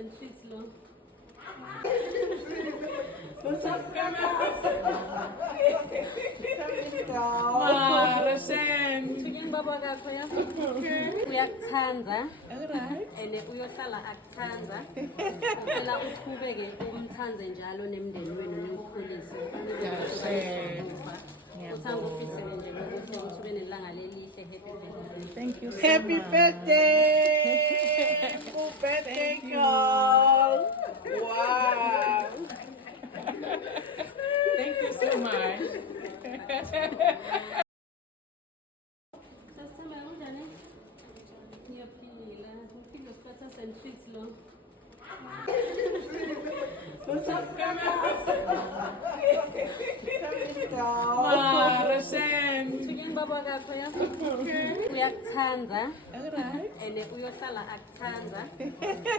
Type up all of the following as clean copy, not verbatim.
and treats lo. Thunyeni baba kakho ya. Uyakuthanda. And uyohlala akuthanda. Ucela uqhubeke umthande njalo nemndeni wenu niwukhulise. Uthanda ufisele nje ukuthi ube nelanga lelihle. Thank you so Happy much. birthday! Happy birthday, girl! Wow! Thank you so much. Sasithemba unjani? Ngiyaphila. Ufike usiphatha and treats lo. Thunyeni baba kakho ya. Uyakuthanda. And uyohlala akuthanda.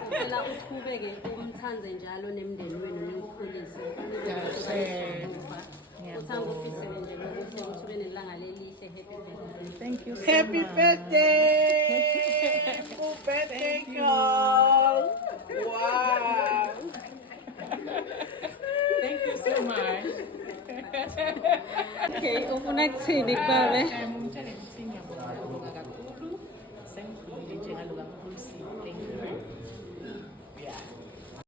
Ucela uqhubeke umthande njalo nemndeni wenu niwukhulise. Uthanda ufisele nje ukuthi ube nelanga lelihle. Thank you so Happy much. birthday! Happy birthday, girl! Wow! Thank you so much. Okay, ufuna kuthini babe? I'm telling you.